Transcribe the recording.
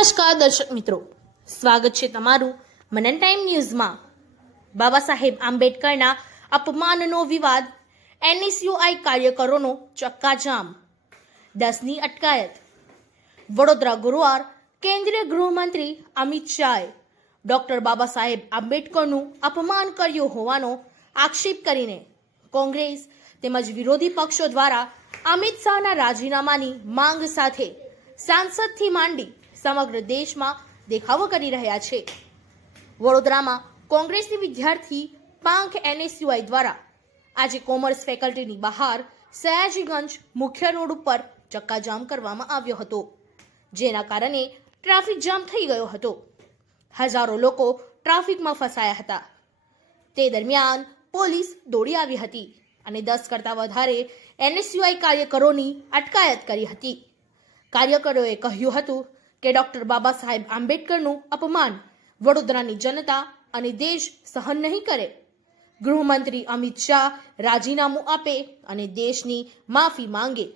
નમસ્કાર દર્શક મિત્રો. સ્વાગત છે તમારું મનન ટાઈમ ન્યૂઝમાં. બાબા સાહેબ આંબેડકરના અપમાનનો વિવાદ, એનએસયુઆઈ કાર્યકરોનો ચક્કાજામ, દસની અટકાયત. વડોદરા ગુરુવાર કેન્દ્રીય ગૃહમંત્રી અમિત શાહે ડોક્ટર બાબા સાહેબ આંબેડકરનું અપમાન કર્યું હોવાનો આક્ષેપ કરીને કોંગ્રેસ તેમજ વિરોધી પક્ષો દ્વારા અમિત શાહના રાજીનામાની માંગ સાથે સાંસદથી માંડી સમગ્ર દેશમાં દેખાવો કરી રહ્યા છે. વડોદરામાં કોંગ્રેસની વિદ્યાર્થી પાંખ એનએસયુઆઈ દ્વારા આજે કોમર્સ ફેકલ્ટીની બહાર સયાજીગંજ મુખ્ય રોડ ઉપર ચક્કાજામ કરવામાં આવ્યો હતો, જેના કારણે ટ્રાફિક જામ થઈ ગયો હતો. હજારો લોકો ટ્રાફિકમાં ફસાયા હતા. તે દરમિયાન પોલીસ દોડી આવી હતી અને દસ કરતાં વધારે એનએસયુઆઈ કાર્યકરોની અટકાયત કરી હતી. કાર્યકરોએ કહ્યું હતું કે ડોક્ટર બાબા સાહેબ આંબેડકરનું અપમાન વડોદરાની જનતા અને દેશ સહન નહીં કરે. ગૃહમંત્રી અમિત શાહ રાજીનામું આપે અને દેશની માફી માંગે.